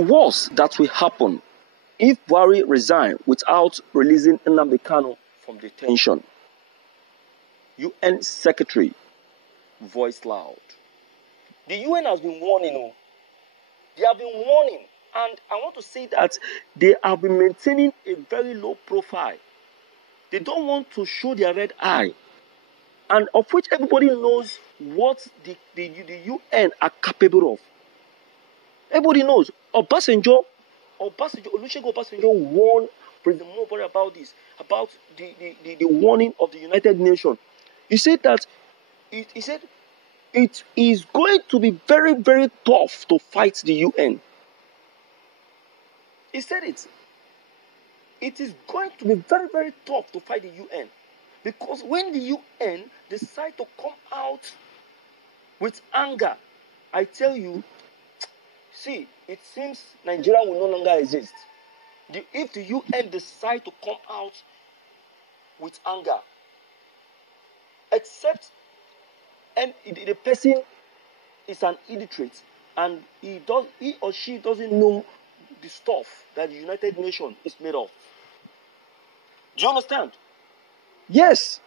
worst that will happen if Buhari resign without releasing Nnamdi Kanu from detention. UN Secretary voiced loud. The UN has been warning. They have been warning. And I want to say that they have been maintaining a very low profile. They don't want to show their red eye. And of which everybody knows what the UN are capable of. Everybody knows. Olusegun Obasanjo warned President Buhari about this, about the warning of the United Nations. He said that it is going to be very, very tough to fight the UN. He said it. It is going to be very, very tough to fight the UN. Because when the UN decide to come out with anger, I tell you, see, it seems Nigeria will no longer exist. If the UN decide to come out with anger, except and the person is an illiterate and he or she doesn't know the stuff that the United Nations is made of. Do you understand? Yes.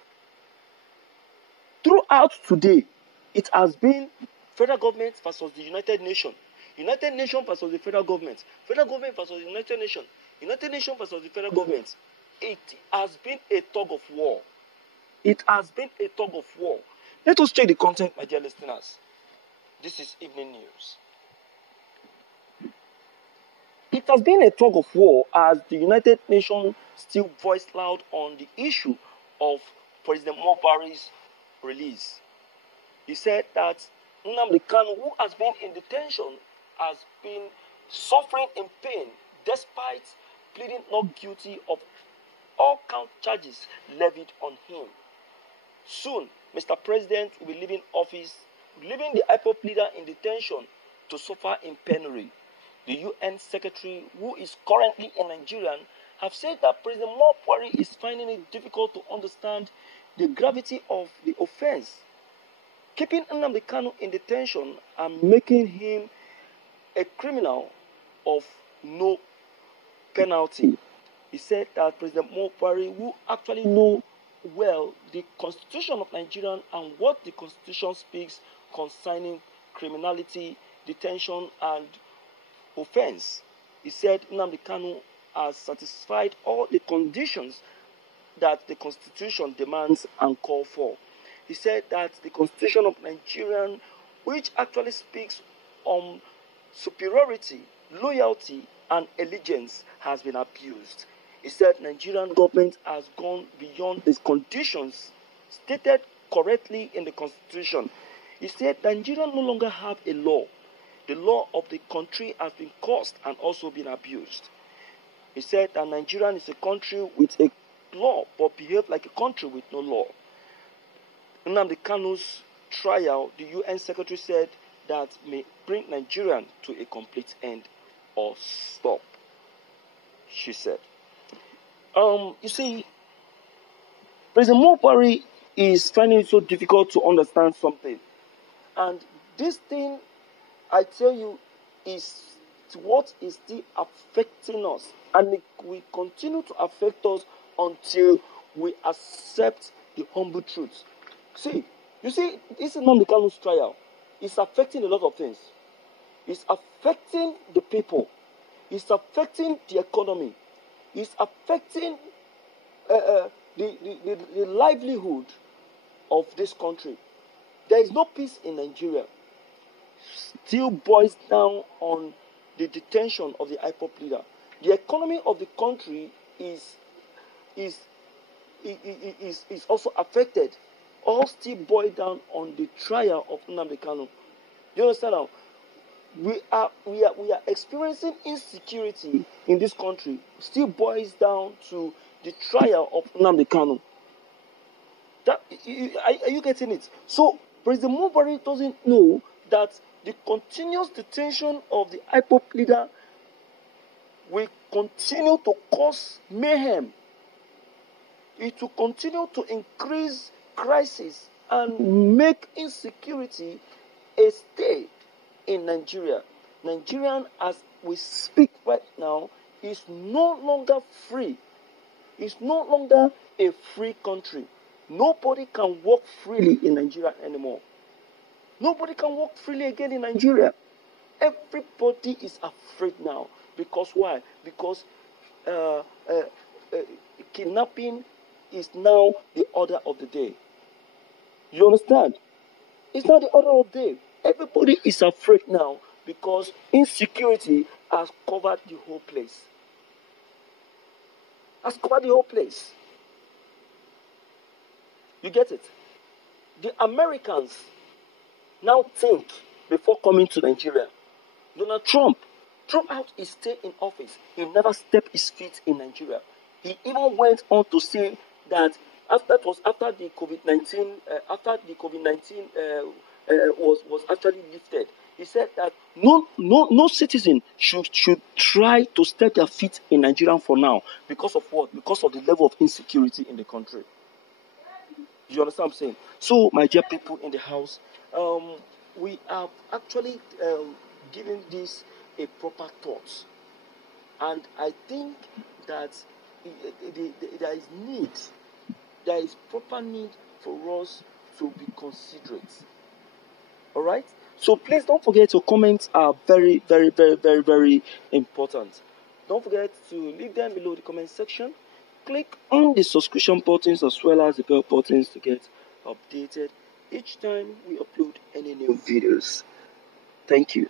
Throughout today, it has been federal government versus the United Nations. United Nations versus the federal government. Federal government versus the United Nations. United Nations versus the federal government. It has been a tug of war. It has been a tug of war. Let us check the content, my dear listeners. This is Evening News. It has been a tug of war as the United Nations still voiced loud on the issue of President Buhari's release. He said that Nnamdi Kanu, who has been in detention, has been suffering in pain despite pleading not guilty of all count charges levied on him. Soon, Mr. President will be leaving office, leaving the IPOB leader in detention to suffer in penury. The UN Secretary, who is currently a Nigerian, have said that President Buhari is finding it difficult to understand the gravity of the offense, keeping Nnamdi Kanu in detention and making him a criminal of no penalty. He said that President Buhari, who actually knows well the Constitution of Nigeria and what the Constitution speaks concerning criminality, detention, and offense, he said Nnamdi Kanu has satisfied all the conditions that the Constitution demands and calls for. He said that the Constitution of Nigeria, which actually speaks on superiority, loyalty, and allegiance, has been abused. He said Nigerian government has gone beyond the conditions stated correctly in the Constitution. He said Nigeria no longer have a law. The law of the country has been caused and also been abused. He said that Nigeria is a country with a law but behave like a country with no law. Nnamdi Kanu's trial, the UN Secretary said that may bring Nigeria to a complete end or stop, she said. You see, President Buhari is finding it so difficult to understand something. And this thing, I tell you, is what is still affecting us. And it will continue to affect us until we accept the humble truth. See, you see, this is Nnamdi Kanu's trial. It's affecting a lot of things. It's affecting the people. It's affecting the economy. It's affecting the livelihood of this country. There is no peace in Nigeria. Still boils down on the detention of the IPOB leader. The economy of the country is also affected. All still boil down on the trial of Nnamdi Kanu. You understand now? We are experiencing insecurity in this country. Still boils down to the trial of Nnamdi Kanu. Are you getting it? So President Buhari doesn't know that the continuous detention of the IPOB leader will continue to cause mayhem. It will continue to increase crisis and make insecurity a stay in Nigeria. Nigeria has we speak right now, is no longer free. It's no longer a free country. Nobody can walk freely in Nigeria anymore. Nobody can walk freely again in Nigeria. Everybody is afraid now. Because why? Because kidnapping is now the order of the day. You understand? It's not the order of the day. Everybody is afraid now because insecurity has covered the whole place. Has covered the whole place. You get it? The Americans now think before coming to Nigeria. Donald Trump, throughout his stay in office, he never stepped his feet in Nigeria. He even went on to say that after the COVID-19 was actually lifted, he said that no citizen should try to step their feet in Nigeria for now. Because of what? Because of the level of insecurity in the country. You understand what I'm saying? So, my dear people in the house, we have actually given this a proper thought. And I think that there is proper need for us to be considerate. Alright? So please don't forget, your comments are very, very, very, very, very important. Don't forget to leave them below the comment section. Click on the subscription buttons as well as the bell buttons to get updated each time we upload any new videos. Thank you.